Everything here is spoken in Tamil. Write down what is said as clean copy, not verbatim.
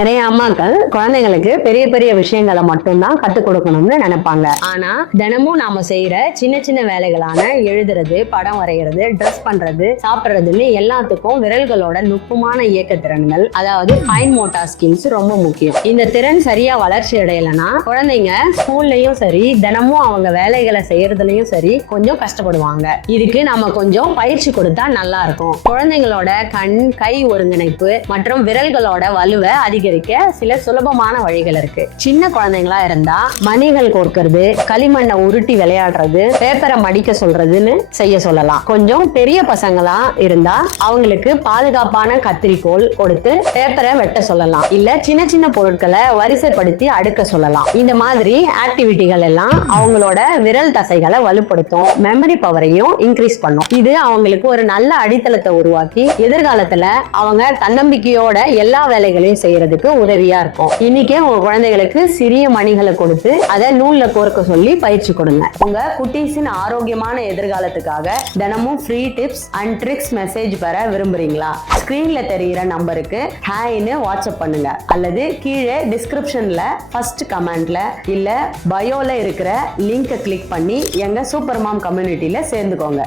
நிறைய அம்மாக்கள் குழந்தைங்களுக்கு பெரிய பெரிய விஷயங்களை மட்டும்தான் கத்துக் கொடுக்கணும்னு நினைப்பாங்க. ஆனா தினமும் நாம செய்யற சின்ன சின்ன வேலைகளான எழுதுறது, படம் வரைகிறது, ட்ரெஸ் பண்றது, சாப்பிடுறதுன்னு எல்லாத்துக்கும் விரல்களோட நுட்பமான இயக்க திறன்கள், அதாவது ஃபைன் மோட்டார் ஸ்கில்ஸ் ரொம்ப முக்கியம். இந்த திறன் சரியா வளர்ச்சி அடையலைன்னா குழந்தைங்க ஸ்கூல்லயும் சரி, தினமும் அவங்க வேலைகளை செய்யறதுலயும் சரி கொஞ்சம் கஷ்டப்படுவாங்க. இதுக்கு நம்ம கொஞ்சம் பயிற்சி கொடுத்தா நல்லா இருக்கும். குழந்தைங்களோட கண், கை ஒருங்கிணைப்பு மற்றும் விரல்களோட வலுவை அதிகரிக்க சில சுலபமான வழிகள் இருக்கு. சின்ன குழந்தைங்களா இருந்தா மணிகள் கோர்க்கிறது, களிமண்ணை உருட்டி விளையாடுறது, பேப்பரை மடிக்க சொல்றதுன்னு செய்ய சொல்லலாம். கொஞ்சம் பெரிய பசங்களா இருந்தா அவங்களுக்கு பாதுகாப்பான கத்திரிக்கோல் கொடுத்து பேப்பரை வெட்ட சொல்லலாம். இல்ல சின்ன சின்ன பொருட்களை வரிசைப்படுத்தி அடுக்க சொல்லலாம். இந்த மாதிரி ஆக்டிவிட்டிகள் எல்லாம் அவங்களோட விரல் தசைகளை வலுப்படுத்தும், மெமரி பவரையும் இன்க்ரீஸ் பண்ணும். இது அவங்களுக்கு ஒரு நல்ல அடித்தளத்தை உருவாக்கி எதிர்காலத்துல அவங்க தன்னம்பிக்கையோட எல்லா வேலைகளையும் செய்யறதுக்கு உதவியா இருக்கும். இன்னைக்கே உங்க குழந்தைகளுக்கு சிறிய மணிகளை கொடுத்து அதை நூல்ல கோர்க்க சொல்லி பயிற்சி கொடுங்க. உங்க குட்டீஸின் ஆரோக்கியமான எதிர்காலத்துக்காக தினமும் free tips and tricks message பெற விரும்புறீங்களா? ஸ்கிரீன்ல தெரிகிற நம்பருக்கு ஹாய்னு வாட்ஸ்அப் பண்ணுங்க, அல்லது கீழே டிஸ்கிரிப்ஷன்ல ஃபர்ஸ்ட் கமெண்ட்ல இல்ல பயோல இருக்கிற லிங்கை கிளிக் பண்ணி எங்க சூப்பர் மாம் கம்யூனிட்டியில சேர்ந்துக்கோங்க.